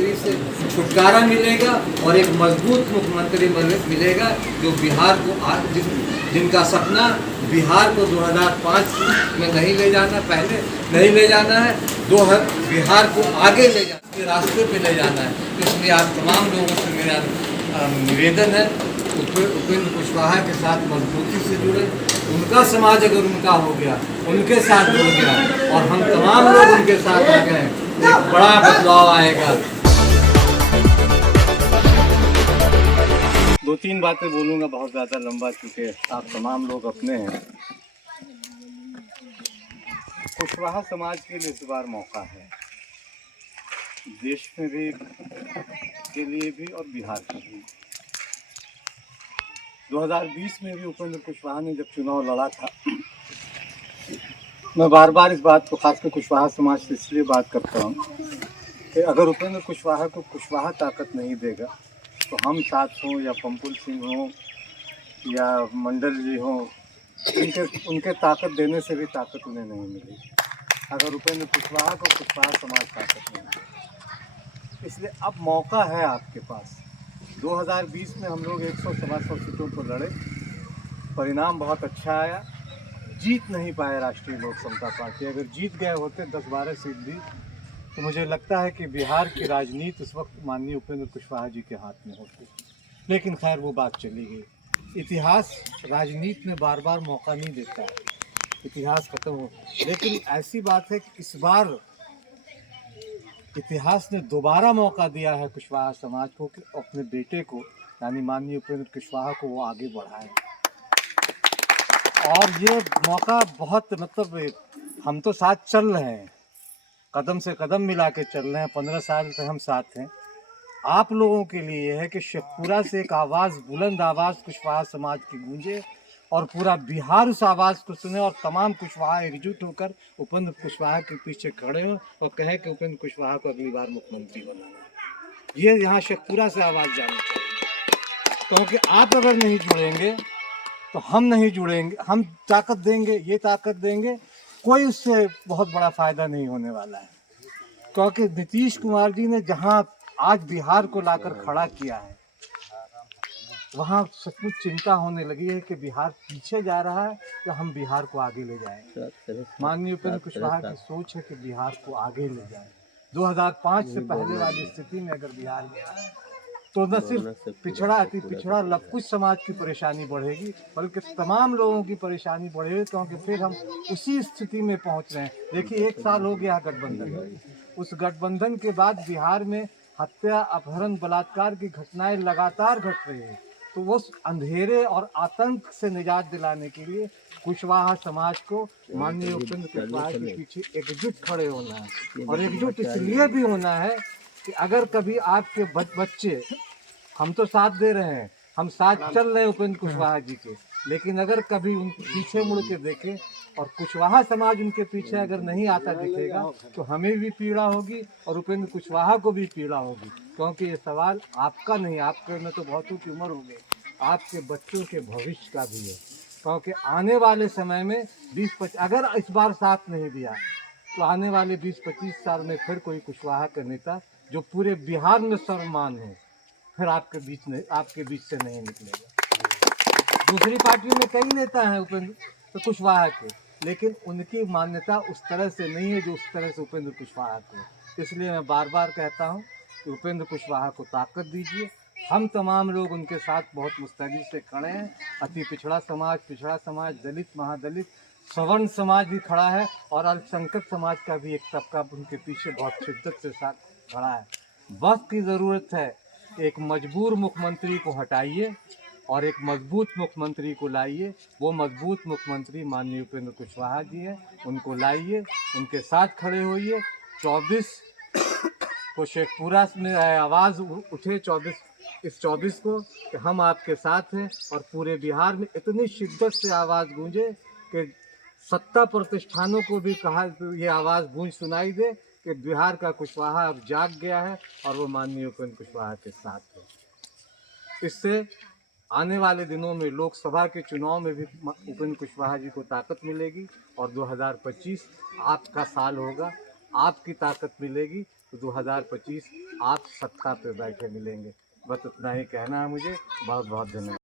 मुख्यमंत्री से छुटकारा मिलेगा और एक मजबूत मुख्यमंत्री मिलेगा जो बिहार को जिनका सपना बिहार को 2005 में नहीं ले जाना, पहले नहीं ले जाना है, बिहार को आगे ले जाने के रास्ते पे ले जाना है। इसलिए आप तमाम लोगों से मेरा निवेदन है उपेंद्र कुशवाहा के साथ मजबूती से जुड़े। उनका समाज अगर उनका हो गया, उनके साथ हो गया और हम तमाम लोग उनके साथ आ गए, एक बड़ा बदलाव आएगा। दो तीन बातें बोलूँगा, बहुत ज़्यादा लंबा, चूँकि आप तमाम लोग अपने हैं। कुशवाहा समाज के लिए इस बार मौका है, देश में भी के लिए भी और बिहार के लिए। 2020 में भी उपेंद्र कुशवाहा ने जब चुनाव लड़ा था, मैं बार बार इस बात को खासकर कुशवाहा समाज से इसलिए बात करता हूँ कि अगर उपेंद्र कुशवाहा को कुशवाहा ताकत नहीं देगा तो हम साथ हों या पंपुल सिंह हों या मंडल जी हों, उनके ताकत देने से भी ताकत उन्हें नहीं मिलेगी अगर उपेंद्र कुशवाहा को कुशवाहा समाज ताकत नहीं देगा। इसलिए अब मौका है आपके पास। 2020 में हम लोग 100-125 सीटों पर लड़े, परिणाम बहुत अच्छा आया। जीत नहीं पाए राष्ट्रीय लोक समता पार्टी। अगर जीत गए होते 10-12 सीट भी, तो मुझे लगता है कि बिहार की राजनीति उस वक्त माननीय उपेंद्र कुशवाहा जी के हाथ में होती। लेकिन खैर वो बात चली गई। इतिहास राजनीति में बार बार मौका नहीं देता है, इतिहास खत्म हो। लेकिन ऐसी बात है कि इस बार इतिहास ने दोबारा मौका दिया है कुशवाहा समाज को कि अपने बेटे को, यानी माननीय उपेंद्र कुशवाहा को, वो आगे बढ़ाए। और ये मौका बहुत, मतलब हम तो साथ चल रहे हैं, कदम से कदम मिला के चल रहे हैं, 15 साल से हम साथ हैं। आप लोगों के लिए यह है कि शेखपुरा से एक आवाज़, बुलंद आवाज़ कुशवाहा समाज की गूंजे और पूरा बिहार उस आवाज़ को सुने और तमाम कुशवाहा एकजुट होकर उपेंद्र कुशवाहा के पीछे खड़े हों और कहें कि उपेंद्र कुशवाहा को अगली बार मुख्यमंत्री बनाना। ये यहाँ शेखपुरा से आवाज़ जानी चाहिए, क्योंकि आप अगर नहीं जुड़ेंगे तो हम नहीं जुड़ेंगे। हम ताकत देंगे, ये ताकत देंगे, कोई उससे बहुत बड़ा फ़ायदा नहीं होने वाला है। क्योंकि नीतीश कुमार जी ने जहाँ आज बिहार को लाकर खड़ा किया है, वहाँ सचमुच चिंता होने लगी है कि बिहार पीछे जा रहा है या हम बिहार को आगे ले जाएं। माननीय उपेंद्र कुशवाहा की सोच है कि बिहार को आगे ले जाएं। 2005 से पहले वाली स्थिति में अगर बिहार में आए तो न सिर्फ पिछड़ा, अति पिछड़ा लवकुश समाज की परेशानी बढ़ेगी, बल्कि तमाम लोगों की परेशानी बढ़ेगी, क्योंकि फिर हम उसी स्थिति में पहुंच रहे हैं। देखिए, 1 साल हो गया गठबंधन, उस गठबंधन के बाद बिहार में हत्या, अपहरण, बलात्कार की घटनाएं लगातार घट रही है। तो वो अंधेरे और आतंक से निजात दिलाने के लिए कुशवाहा समाज को माननीय उपेंद्र कुशवाहा के पीछे एकजुट खड़े होना है। और एकजुट इसलिए भी होना है कि अगर कभी आपके बच्चे, हम तो साथ दे रहे हैं, हम साथ चल रहे हैं उपेंद्र कुशवाहा जी के, लेकिन अगर कभी उन पीछे मुड़ के देखें और कुशवाहा समाज उनके पीछे अगर नहीं आता दिखेगा तो हमें भी पीड़ा होगी और उपेंद्र कुशवाहा को भी पीड़ा होगी। क्योंकि ये सवाल आपका नहीं, आपके में तो बहुतों की उम्र हो गई, आपके बच्चों के भविष्य का भी है। क्योंकि आने वाले समय में 20-25, अगर इस बार साथ नहीं दिया तो आने वाले 20-25 साल में फिर कोई कुशवाहा का नेता जो पूरे बिहार में सर्वमान हो, फिर आपके बीच से नहीं निकलेगा। दूसरी पार्टी में कई नेता हैं उपेंद्र कुशवाहा के, लेकिन उनकी मान्यता उस तरह से नहीं है जो उस तरह से उपेंद्र कुशवाहा को। इसलिए मैं बार बार कहता हूं कि उपेंद्र कुशवाहा को ताकत दीजिए। हम तमाम लोग उनके साथ बहुत मुस्तैदी से खड़े हैं। अति पिछड़ा समाज, दलित, महादलित, सवर्ण समाज भी खड़ा है और अल्पसंख्यक समाज का भी एक तबका उनके पीछे बहुत शिद्दत से साथ खड़ा है। वक्त की ज़रूरत है। एक मजबूर मुख्यमंत्री को हटाइए और एक मजबूत मुख्यमंत्री को लाइए। वो मजबूत मुख्यमंत्री माननीय उपेंद्र कुशवाहा जी हैं, उनको लाइए, उनके साथ खड़े होइए। 24 को शेखपुरा में आवाज़ उठे, 24 को कि हम आपके साथ हैं, और पूरे बिहार में इतनी शिद्दत से आवाज़ गूंजे कि सत्ता प्रतिष्ठानों को भी कहा, ये आवाज़ गूंज सुनाई दे कि बिहार का कुशवाहा अब जाग गया है और वो माननीय उपेंद्र कुशवाहा के साथ है। इससे आने वाले दिनों में लोकसभा के चुनाव में भी उपेंद्र कुशवाहा जी को ताकत मिलेगी और 2025 आपका साल होगा, आपकी ताकत मिलेगी। तो 2025 आप सत्ता पे बैठे मिलेंगे। बस इतना ही कहना है मुझे। बहुत बहुत धन्यवाद।